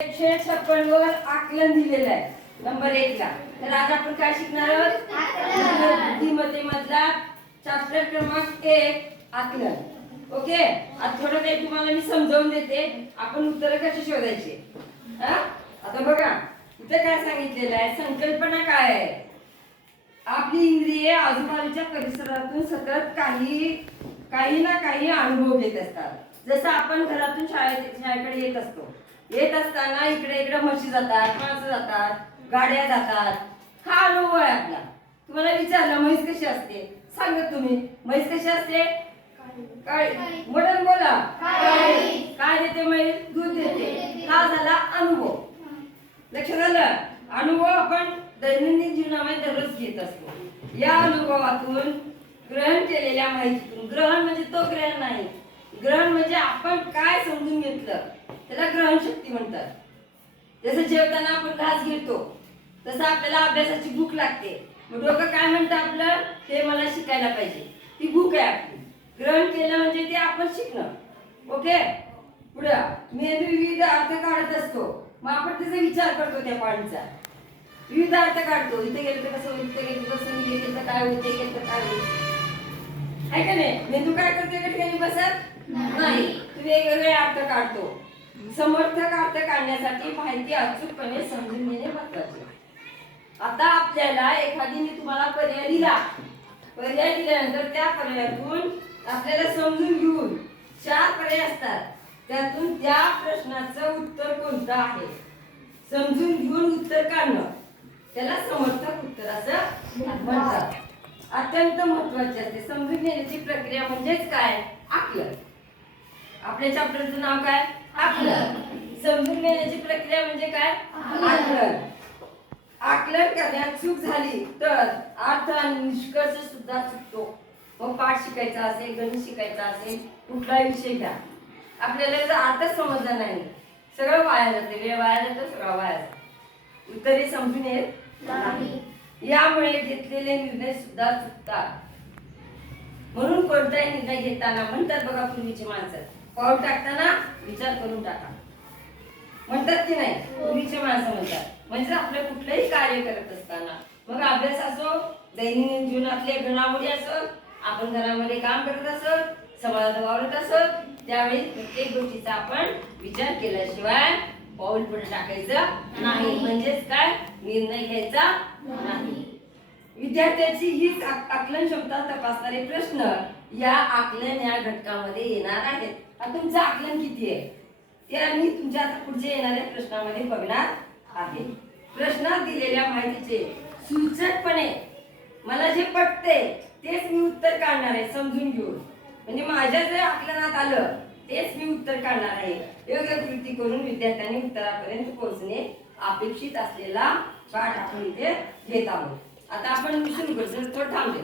156 वर आकलन दिलेलं आहे नंबर 1 ला. तर आज आपण काय शिकणार आहोत? बुद्धिमत्तेमधला चॅप्टर क्रमांक 1 आकलन. ओके, आज थोडं काही तुम्हाला मी समजावून देते, आपण उत्तर कशी शोधायची. आता बघा इथे काय सांगितलेलं आहे, संकल्पना काय आहे. आपली इंद्रिये आजूबाजूच्या परिसरातून सतत काही ना काही अनुभव घेत असतात. जसं आपण घरातून शाळेकडे येत असताना इकडे म्हशी जातात, माणसं जातात, गाड्या जातात. हा अनुभव आहे आपला. तुम्हाला विचारलं म्हैस कशी असते, सांगत तुम्ही म्हैस कशी असते? काळी. मोठ्याने बोला. काय देते म्हैस? दूध देते. हा झाला अनुभव. लक्षात आलं? अनुभव आपण दैनंदिन जीवनामध्ये दररोज घेत असतो. या अनुभवातून ग्रहण केलेल्या माहितीतून, ग्रहण म्हणजे तो ग्रहण नाही, ग्रहण म्हणजे आपण काय समजून घेतलं त्याला ग्रहण शक्ती म्हणतात. जसं जेवताना आपण घास घेतो तसं आपल्याला अभ्यासाची भूक लागते. मग डोकं काय म्हणतं आपलं, ते मला शिकायला पाहिजे, ती भूक आहे आपली. ग्रहण केलं म्हणजे ते आपण शिकणं. ओके, पुढं मेंदू विविध अर्थ काढत असतो. मग आपण त्याचा विचार करतो, त्या पॉईंटचा विविध अर्थ काढतो. इथे गेलं तर कसं होईल, इथे गेलं कसं होईल, इथे गेलं तर काय होईल, इथे गेलं तर काय होईल. आहे का नाही? मेंदू काय करतो, एका ठिकाणी बसत नाही, वेगवेगळे अर्थ काढतो. समर्थक अर्थ काढण्यासाठी माहिती अचूकपणे समजून घेणे महत्त्वाचे. आता आपल्याला एखादी मी तुम्हाला पर्याय दिल्यानंतर त्या पर्यायातून आपल्याला समजून घेऊन 4 पर्याय असतात, त्यातून त्या प्रश्नाचं उत्तर कोणतं आहे समजून घेऊन उत्तर काढणं, त्याला समर्थक उत्तर असं म्हणतात. अत्यंत महत्त्वाचे असते. समजून घेण्याची प्रक्रिया म्हणजेच काय? आकलन. आपल्या चॅप्टरचं नाव काय? आकलन. समजून घेण्याची प्रक्रिया म्हणजे काय? आकलन. आकलन करण्यात चूक झाली तर अर्थ आणि निष्कर्ष सुद्धा चुकतो. मग पाठ शिकायचा असेल, गणित शिकायचा असेल, कुठलाही विषय घ्या, आपल्याला जर अर्थ समजला नाही, सगळं वाया जाते. वेळ वाया जातो, सगळं वाया जातो, उत्तरे समजून येत नाही. यामुळे घेतलेले निर्णय सुद्धा चुकतात. म्हणून कोणताही निर्णय घेताना म्हणतात बघा पूर्वीची माणसं, पाऊल टाकताना विचार करून टाका, म्हणतात की नाही? पूर्वीचे माणसं म्हणतात. म्हणजे आपलं कुठलंही कार्य करत असताना, मग अभ्यास असो, दैनंदिन जीवनातले घडामोडी असो, आपण घरामध्ये काम करत असो, समाजात वावरत असो, त्यावेळी प्रत्येक गोष्टीचा आपण विचार केल्याशिवाय पाऊल पुढे टाकायचं नाही. म्हणजेच काय? निर्णय घ्यायचा नाही. विद्यार्थ्याची ही आकलन क्षमता तपासणारे प्रश्न या आकलन या घटकामध्ये येणार आहेत. आता तुमचं आकलन किती आहे ते मी तुमच्या आता पुढच्या येणाऱ्या प्रश्नामध्ये बघणार आहे. प्रश्नात दिलेल्या माहितीचे सूचकपणे मला जे पटते तेच मी उत्तर काढणार आहे समजून घेऊन. म्हणजे माझ्या जे आकलनात आलं तेच मी उत्तर काढणार आहे. योग्य कृती करून विद्यार्थ्यांनी उत्तरापर्यंत पोहोचणे अपेक्षित असलेला पाठ आपण इथे घेत आहोत. आता आपण सुरू करू. थोडं थांबले.